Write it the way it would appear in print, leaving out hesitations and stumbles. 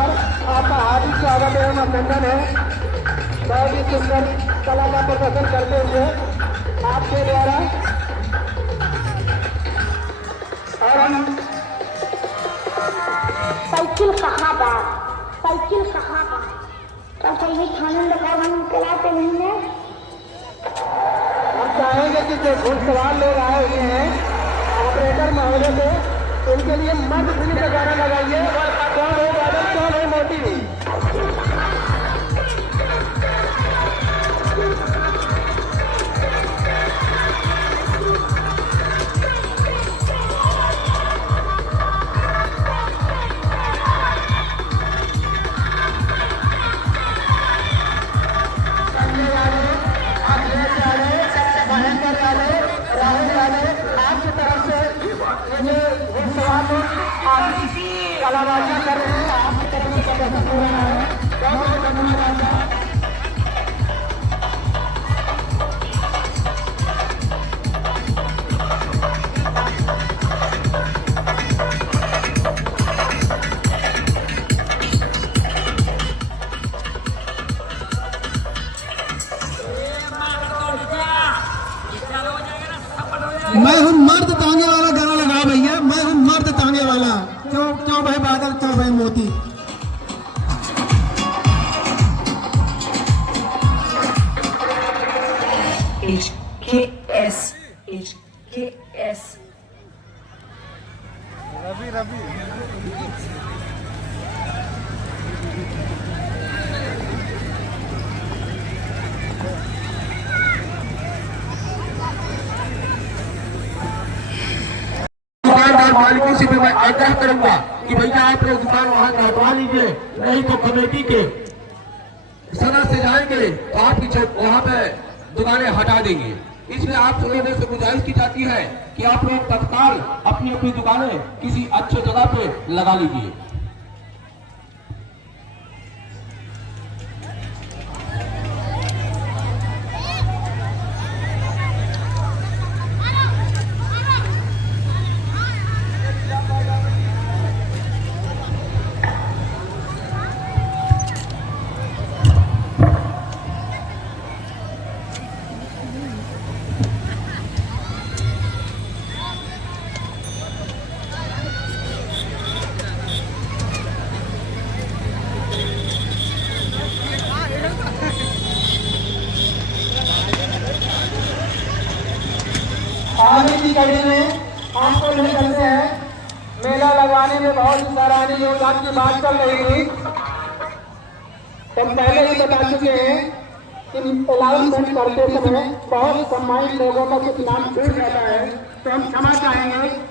बार आपका हार्दिक स्वागत एवं अभिनंदन है। बहुत ही सुंदर कला का प्रदर्शन करते हुए आपके द्वारा। और हम साइकिल कहाँ बा, साइकिल कहाँ बा, तो सही खाने लगा चलाते नहीं है। हम चाहेंगे कि जो घुड़सवार लोग आए हुए हैं ऑपरेटर महोदय से, उनके लिए मध्य फिल्म का गाना लगाइए। कौन हो बादल, कौन है मोती। कलाबाजियां कर रहे हैं, आपकी तरफ से प्रदर्शन हो रहा है। बहुत बहुत धन्यवाद। मैं हूँ मर्द तांगे वाला गाना लगा भैया, मैं हूँ मर्द तांगे वाला। क्यों क्यों भाई बादल, क्यों भाई मोती। HKS रवि मालिकों से भी मैं आग्रह करूंगा कि भैया आप लोग दुकान वहां से हटवा लीजिए, नहीं तो कमेटी के सदस्य जाएंगे तो आपकी वहां पे दुकानें हटा देंगे। इसलिए आप लोगों से गुजारिश की जाती है कि आप लोग तत्काल अपनी अपनी दुकानें किसी अच्छे जगह पे लगा लीजिए। आगे की कड़ी में आपको नहीं करते हैं। मेला लगवाने में बहुत ही सराहनीय योगदान की बात चल रही थी। हम पहले ही बता चुके हैं कि अनाउंसमेंट करते समय बहुत सम्मानित लोगों का कुछ नाम छूट जाता है, तो हम क्षमा चाहेंगे।